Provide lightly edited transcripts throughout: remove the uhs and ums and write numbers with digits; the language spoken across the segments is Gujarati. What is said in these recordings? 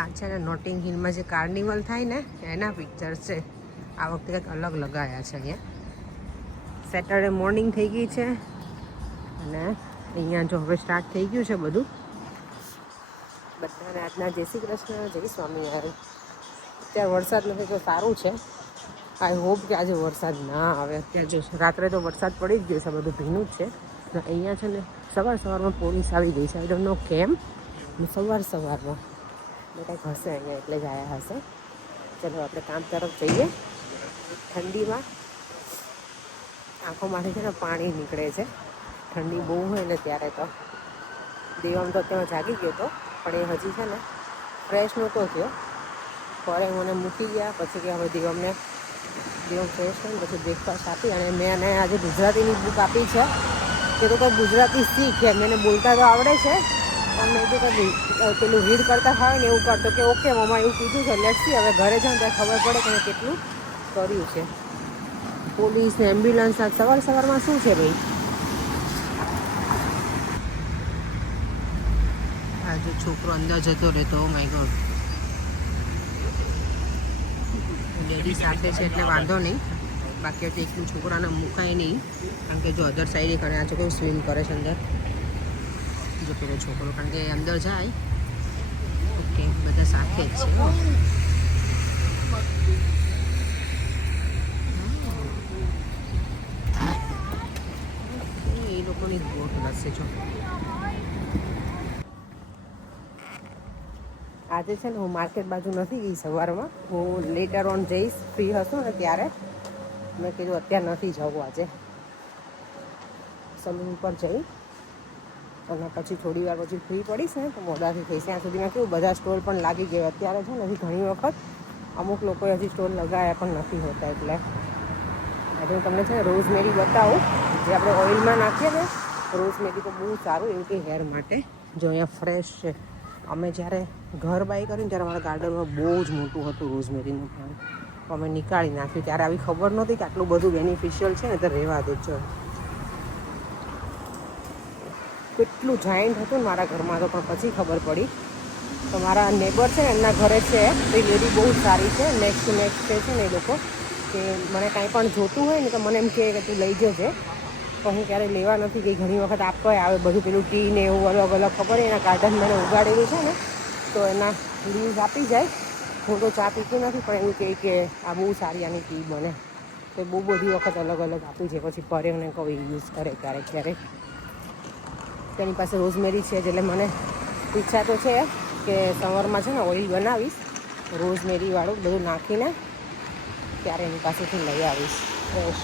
આ છે ને નોટિંગ હિલમાં જે કાર્નિવલ થાય ને એના પિક્ચર છે. આ વખતે કંઈક અલગ લગાવ્યા છે અહીંયા. સેટરડે મોર્નિંગ થઈ ગઈ છે અને અહીંયા જો હવે સ્ટાર્ટ થઈ ગયું છે બધું. બધાને આજના જય શ્રી કૃષ્ણ, જય સ્વામિનારાયણ. અત્યારે વરસાદ નથી તો સારું છે. આઈ હોપ કે આજે વરસાદ ના આવે. અત્યારે જો રાત્રે તો વરસાદ પડી જ ગયો છે, બધું ભીનું જ છે. ને અહીંયા છે ને સવારમાં પોલીસ આવી ગઈ છે. આઈ ડોન્ટ નો કેમ સવારમાં કંઈક હશે અહીંયા એટલે જ આવ્યા હશે. ચલો આપણે કામ તરફ જઈએ. ઠંડીમાં આંખોમાંથી છે ને પાણી નીકળે છે. ઠંડી બહુ હોય ને ત્યારે તો દેવામ તો ત્યાં જાગી ગયો હતો, પણ એ હજી છે ને ફ્રેશ નહોતો થયો. ફરે મને મૂકી ગયા પછી કે હવે દેવમ ફ્રેશ થઈને પછી બ્રેકફાસ્ટ આપી. અને મેં એને આજે ગુજરાતીની બુક આપી છે કે તો કંઈ ગુજરાતી શીખે. મને બોલતા તો આવડે છે પણ મેં કીધું કંઈ પેલું રીડ કરતા હોય ને એવું કરતો કે ઓકે મમ્મા એવું કીધું છે લેટ્સી. હવે ઘરે જાઉં ત્યારે ખબર પડે કે મેં કેટલું કર્યું છે. પોલીસ ને એમ્બ્યુલન્સ સવારમાં શું છે ભાઈ? આજે છોકરો અંદર જતો રહેતો. Oh my God. ડેડી સાથે છે એટલે વાંધો નહીં, બાકી તો એકલું છોકરાને મુકાય નહીં. કારણ કે જો અધર સાઈડે કરે આ છોકરો સ્વિમ કરે છે અંદર. જો પેલો છોકરો કારણ કે અંદર જાય. ઓકે બધા સાથે જ છે. એ લોકોની બોટ હશે. જો આજે છે ને હું માર્કેટ બાજુ નથી ગઈ સવારમાં. હું લેટર ઓન જઈશ, ફ્રી હશું ને ત્યારે. મેં કીધું અત્યારે નથી જવું આજે. સલૂન પર જઈ અને પછી થોડી વાર પછી ફ્રી પડીશ ને તો મોડાથી થઈશ. ત્યાં સુધીમાં કેવું બધા સ્ટોલ પણ લાગી ગયા. અત્યારે છે ને હજી ઘણી વખત અમુક લોકોએ હજી સ્ટોલ લગાવ્યા પણ નથી હોતા. એટલે આજે હું તમને છે ને રોઝમેરી બતાવું, જે આપણે ઓઇલમાં નાખીએ ને. રોઝમેરી તો બહુ સારું એવું કે હેર માટે. જો અહીંયા ફ્રેશ છે. અમે જ્યારે ઘર બાય કર્યું ત્યારે અમારા ગાર્ડનમાં બહુ જ મોટું હતું રોઝમેરીનું પ્લાન્ટ. તો અમે નીકાળી નાખ્યું. ત્યારે આવી ખબર નહોતી કે આટલું બધું બેનિફિશિયલ છે ને તો રહેવા દેજો. કેટલું જાયન્ટ હતું ને મારા ઘરમાં તો, પણ પછી ખબર પડી. તો મારા નેબર છે ને એમના ઘરે છે તો એ લેડી બહુ સારી છે. નેક્સ્ટ છે ને એ લોકો કે મને કાંઈ પણ જોતું હોય ને તો મને એમ કહે કે તું લઈ જજે. તો હું ક્યારેય લેવા નથી ગઈ. ઘણી વખત આપવા આવે બધું પેલું ટી ને એવું અલગ અલગ ખબર. એના ગાર્ડન મને ઉગાડેલું છે ને તો એના લીવ્સ આપી જાય. હું તો ચા પીતી નથી પણ એવું કહે કે આ બહુ સારી આની ટી બને. તો બહુ બધી વખત અલગ અલગ આપી છે. પછી પરેવને કહું યુઝ કરે ક્યારેક. તેની પાસે રોઝમેરી છે એટલે મને ઈચ્છા તો છે કે સવારમાં છે ને ઓઇલ બનાવીશ રોઝમેરીવાળું બધું નાખીને, ત્યારે એની પાસેથી લઈ આવીશ ફ્રેશ.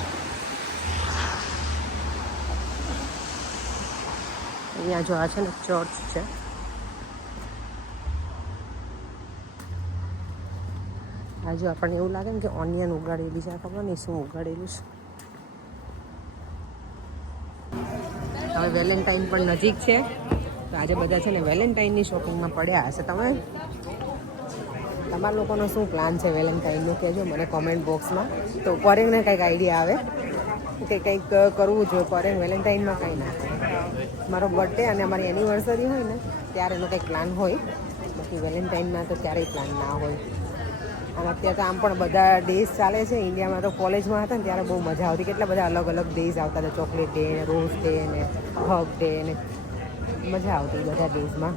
અહીંયા જો આ છે ને ચર્ચ છે. આજે આપણને એવું લાગે ને કે ઓનિયન ઉગાડેલી છે. ખબર નહીં શું ઉગાડેલું છે. હવે વેલેન્ટાઇન પણ નજીક છે તો આજે બધા છે ને વેલેન્ટાઇનની શોપિંગમાં પડ્યા હશે. તમારા લોકોનો શું પ્લાન છે વેલેન્ટાઇનનું કહેજો મને કોમેન્ટ બોક્સમાં. તો પરેંગને કંઈક આઈડિયા આવે કે કંઈક કરવું જોઈએ. પરેંગ વેલેન્ટાઇનમાં કંઈ ના કરે. મારો બર્થડે અને અમારી એનિવર્સરી હોય ને ત્યારે એનો કંઈક પ્લાન હોય. બાકી વેલેન્ટાઇનમાં તો ક્યારેય પ્લાન ના હોય. અને અત્યારે તો આમ પણ બધા ડેઝ ચાલે છે. ઇન્ડિયામાં તો કોલેજમાં હતા ને ત્યારે બહુ મજા આવતી. કેટલા બધા અલગ અલગ ડેઝ આવતા હતા. ચોકલેટ ડે ને રોઝ ડે ને હગ ડે ને મજા આવતી બધા ડેઝમાં.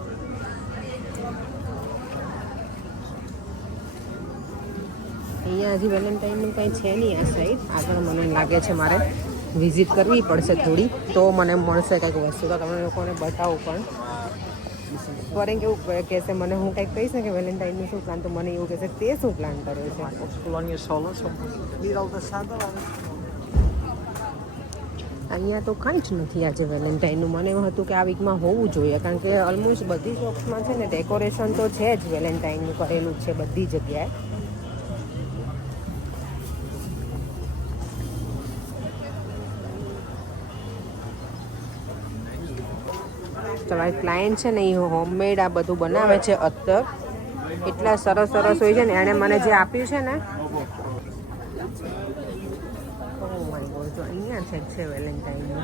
અહીંયા હજી વેલેન્ટાઇનનું કંઈ છે નહીં આ સાઈડ. આગળ મને લાગે છે મારે વિઝિટ કરવી પડશે થોડી તો મને મળશે કંઈક વસ્તુ. તો તમને લોકોને બતાવું પણ. ફરેંગ એવું કહેશે મને, હું કંઈક કહીશ ને કે વેલેન્ટાઇનનું શું પ્લાન, તો મને એવું કહેશે તે શું પ્લાન કર્યો છે. અહીંયા તો કંઈ જ નથી આજે વેલેન્ટાઇનનું. મને એવું હતું કે આ વીકમાં હોવું જોઈએ કારણ કે ઓલમોસ્ટ બધી શોપ્સમાં છે ને ડેકોરેશન તો છે જ વેલેન્ટાઇનનું કરેલું જ છે બધી જગ્યાએ. તમારી ક્લાયન્ટ છે ને એ હોમમેડ આ બધું બનાવે છે. અત્તર એટલા સરસ હોય છે ને. એણે મને જે આપ્યું છે ને, જો અહીંયા છે વેલેન્ટાઇનનું.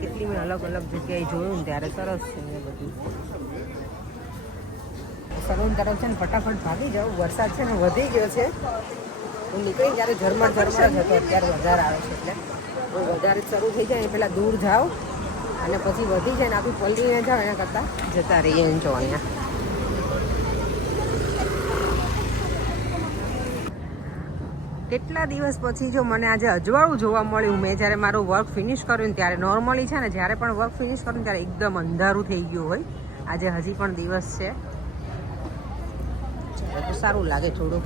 કેટલી મેં અલગ અલગ જગ્યાએ જોયું ને ત્યારે સરસ છે એ બધું. સલૂન તરફ છે ને ફટાફટ ભાગી જાઉં. વરસાદ છે ને વધી ગયો છે. હું નીકળી ત્યારે ઝરમર જ હતો, અત્યારે વધારે આવે છે એટલે હું વધારે શરૂ થઈ જાય પહેલાં દૂર જાઉં અને પછી વધી જાય ને આપી પલળીને જાઓ એના કરતાં જતા રહીએ. એમ જો અહીંયા કેટલા દિવસ પછી જો મને આજે અજવાળું જોવા મળ્યું. મેં જ્યારે મારું વર્ક ફિનિશ કર્યું ને ત્યારે નોર્મલી છે ને જ્યારે પણ વર્ક ફિનિશ કર્યું ત્યારે એકદમ અંધારું થઈ ગયું હોય. આજે હજી પણ દિવસ છે તો સારું લાગે થોડું.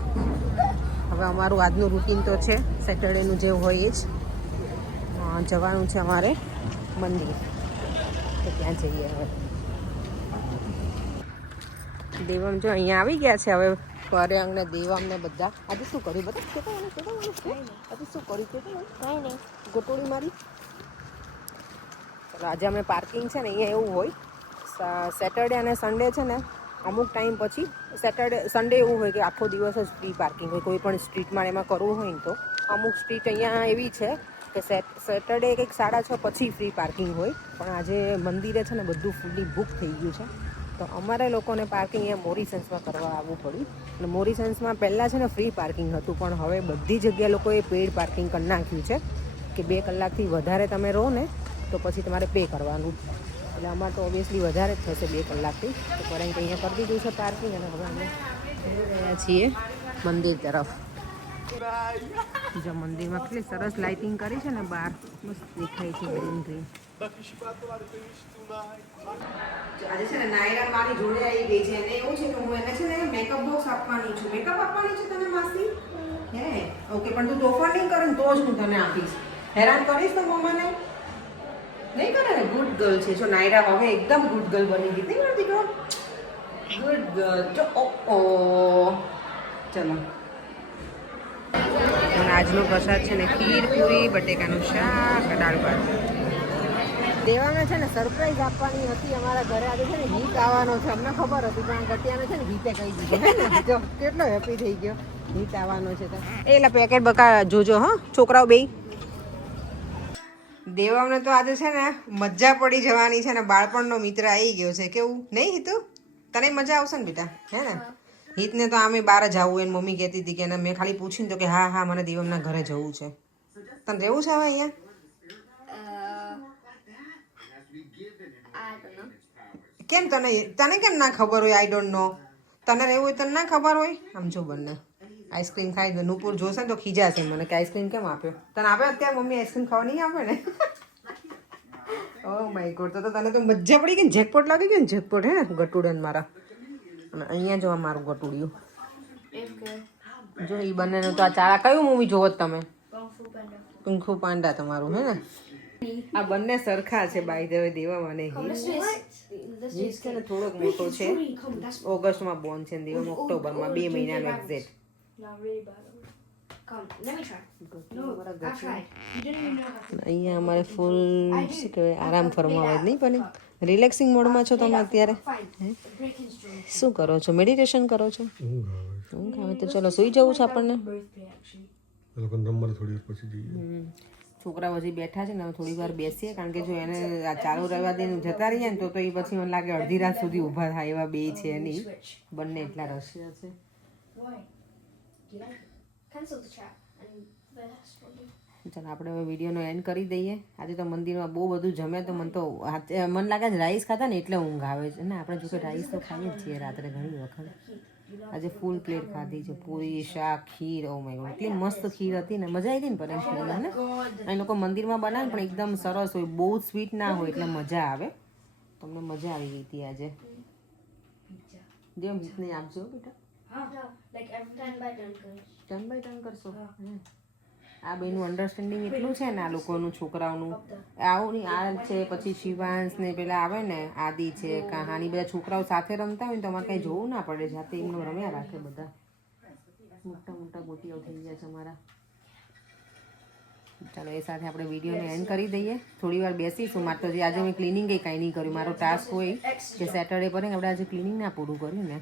હવે અમારું આજનું રૂટીન તો છે સેટરડેનું જે હોય એ જ જવાનું છે અમારે મંદિર, તો ત્યાં જઈએ. હવે દેવમ જો અહીંયા આવી ગયા છે. હવે પર્યાંગ ને દેવમ ને બધા આજે શું કર્યું બધા આજે શું કર્યું કાંઈ નહીં ગોટોળી મારી. ચાલો આજે અમે પાર્કિંગ છે ને અહીંયા એવું હોય સેટરડે અને સન્ડે છે ને અમુક ટાઈમ પછી સન્ડે એવું હોય કે આખો દિવસ જ ફ્રી પાર્કિંગ હોય. કોઈ પણ સ્ટ્રીટમાં એમાં કરવું હોય ને તો અમુક સ્ટ્રીટ અહીંયા એવી છે કે સેટરડે કંઈક 6:30 પછી ફ્રી પાર્કિંગ હોય. પણ આજે મંદિરે છે ને બધું ફૂલી બુક થઈ ગયું છે તો અમારે લોકોને પાર્કિંગ અહીંયા મોરિસન્સમાં કરવા આવવું પડ્યું. અને મોરિસન્સમાં પહેલાં છે ને ફ્રી પાર્કિંગ હતું પણ હવે બધી જગ્યાએ લોકોએ પેઇડ પાર્કિંગ કરી નાખ્યું છે કે 2 કલાકથી વધારે તમે રહો ને તો પછી તમારે પે કરવાનું. એટલે અમારે તો ઓબ્વિયસલી વધારે જ થશે 2 કલાકથી. તો કારણ કે અહીંયા કરી દીધું છે પાર્કિંગ અને હવે અમે જઈ રહ્યા છીએ મંદિર તરફ. જો મંદિરમાં કેટલી સરસ લાઇટિંગ કરી છે ને બહાર મસ્ત દેખાય છે ગ્રીન ગ્રીન. આજે છે ને નાયરા મારી જોડે આવી ગઈ છે અને એવું છે કે હું એને છે ને મેકઅપ બોક્સ આપવાની છું. મેકઅપ આપવાની છે તને માસી? હે ઓકે, પણ તું તોફાન નહીં કરે ને તો જ હું તને આપીશ. હેરાન કરીશ તો મમ્માને નહીં કરે ને. ગુડ ગર્લ છે જો નાયરા હવે એકદમ ગુડ ગર્લ બની ગઈ. નહીં મારી દીકરો ગુડ ગર્લ. જો ઓ ચલો અને આજનો પ્રસાદ છે ને ખીર પૂરી બટેકાનું શાક દાળ ભાત. દેવાને છે ને સરપ્રાઈઝ આપવાની હતી અમારા ઘરે. આજે છે ને ગીત આવવાનો છે. અમને ખબર હતી પણ ગટિયાને છે ને ગીતે કહી દીધું. જો કેટલો હેપી થઈ ગયો. ગીત આવવાનો છે તો એલા પેકેટ બકા જોજો હા છોકરાઓ બે. દેવામને તો આજે છે ને મજા પડી જવાની છે ને. બાળપણનો મિત્ર આવી ગયો છે. કેવું નહીં હિતુ? તને મજા આવશે ને બેટા હે ને? હિતને તો આમે બહાર જવું એને મમ્મી કહેતી હતી કે મેં ખાલી પૂછ્યું તો કે હા હા મને દેવમના ઘરે જવું છે. તને રહેવું છે હવે અહીંયા? કેમ તને કેમ ના ખબર હોય? I don't know. તને રહેવું હોય તને ના ખબર હોય? આમ જો બંને આઈસ્ક્રીમ ખાઈ દો. નુપુર જોશે ને તો ખીજાશે મને કે આઈસ્ક્રીમ કેમ આપ્યો તને. આપે અત્યારે મમ્મી આઈસ્ક્રીમ ખાવા નહીં આપે ને. Oh my God. તો તને તો મજા પડી ગઈ ને. જેકપોટ લાગી ગયો ને. જેકપોટ હે ને ગટુડન મારા. અને અહીંયા જો મારું ગટુડિયું જો એ બંનેનું તો આ ચાળા કયું મૂવી જોવો તમે? કુંફુ પાંડા તમારું હે ને. આ બંને સરખા છે બાય ધ વે દેવા મને. હિત છે ને થોડોક મોટો છે. ઓગસ્ટમાં બોર્ન છે દેવમ ઓક્ટોબરમાં 2 મહિનાનો એક્ઝેક્ટ. અહીંયા અમારે ફૂલ શું કહેવાય આરામ ફરમાવે નહીં પણ રિલેક્સિંગ મોડમાં છો તમે અત્યારે? શું કરો છો? મેડિટેશન કરો છો? ઊંઘ આવે તો ચલો સુઈ જવું છે આપણને. છોકરાઓ હજી બેઠા છે ને હવે થોડી વાર બેસીએ કારણ કે જો એને ચાલુ રહેવા દઈને જતા રહીએ ને તો એ પછી મને લાગે અડધી રાત સુધી ઊભા થાય એવા બે છે નહીં. બંને એટલા રશિયા છે. ચાલો આપણે હવે વિડીયોનો એન્ડ કરી દઈએ. આજે તો મંદિરમાં બહુ બધું જમે તો મને લાગે છે રાઈસ ખાતા ને એટલે ઊંઘ આવે છે ને. આપણે જોકે રાઈસ તો ખાઈએ જ છીએ રાત્રે ઘણી વખત. આજે ફૂલ પ્લેટ ખાધી છે. પૂરી શાક ખીર. ઓ માય ગોડ એટલી મસ્ત ખીર હતી ને. મજા આવી હતી ને પરેશ ખીરમાં ને. એ લોકો મંદિરમાં બનાવે પણ એકદમ સરસ હોય. બહુ સ્વીટ ના હોય એટલે મજા આવે. તમને મજા આવી ગઈ હતી આજે. જેમ ગીતને આપજો બેટા. ટર્ન બાય ટર્ન કરશો. આ બેનું અન્ડરસ્ટેન્ડિંગ એટલું છે ને આ લોકોનું છોકરાઓનું. આવું નહીં આ છે પછી શિવાંશ ને પેલા આવે ને આદિ છે કહાની બધા છોકરાઓ સાથે રમતા હોય ને તો અમારે કંઈ જોવું ના પડે. જાતે એમને રમ્યા રાખે બધા. મોટા મોટા ગોટીઓ થઈ ગયા છે અમારા. ચાલો એ સાથે આપણે વિડીયોને એન્ડ કરી દઈએ. થોડી વાર બેસીશું. મારે તો આજે મેં ક્લિનિંગ કાંઈ નહીં કર્યું. મારો ટાસ્ક હોય કે સેટરડે પર આપણે આજે ક્લિનિંગ ના પૂરું કર્યું ને.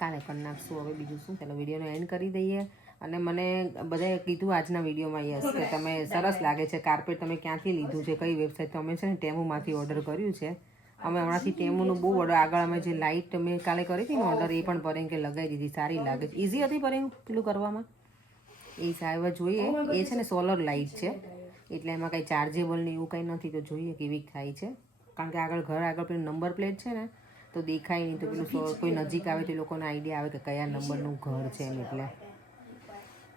કાલે કરી નાખશું હવે બીજું શું. ચાલો વિડીયોનો એન્ડ કરી દઈએ. અને મને બધાએ કીધું આજના વિડીયોમાં યસ કે તમે સરસ લાગે છે કાર્પેટ તમે ક્યાંથી લીધું છે કઈ વેબસાઇટ? તો અમે છે ને ટેમુમાંથી ઓર્ડર કર્યું છે અમે હમણાંથી ટેમુનું બહુ ઓર્ડર આગળ અમે જે લાઇટ મેં કાલે કરી હતી ને ઓર્ડર એ પણ પરેંગ કે લગાવી દીધી, સારી લાગે છે. ઇઝી હતી પરેંગ પેલું કરવામાં. એ સાહેબ જોઈએ, એ છે ને સોલર લાઇટ છે એટલે એમાં કંઈ ચાર્જેબલ ને એવું કંઈ નથી, તો જોઈએ કેવી થાય છે. કારણ કે આગળ ઘર આગળ પેલું નંબર પ્લેટ છે ને તો દેખાય નહીં, તો પેલું કોઈ નજીક આવે તો એ લોકોને આઈડિયા આવે કે કયા નંબરનું ઘર છે એમ. એટલે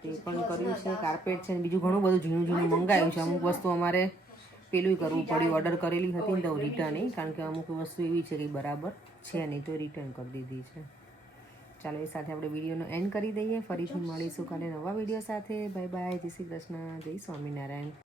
તે પણ કર્યું છે. કાર્પેટ છે ને બીજું ઘણું બધું ઝીણું ઝીણું મંગાવ્યું છે. અમુક વસ્તુ અમારે પેલું કરવું પડ્યું, ઓર્ડર કરેલી હતી ને તો રિટર્ન નહીં, કારણ કે અમુક વસ્તુ એવી છે કે બરાબર છે નહીં તો રિટર્ન કરી દીધી છે. ચાલો એ સાથે આપણે વિડીયોનો એન્ડ કરી દઈએ. ફરીથી મળીશું કાલે નવા વિડીયો સાથે. બાય બાય, જય શ્રી કૃષ્ણ, જય સ્વામિનારાયણ.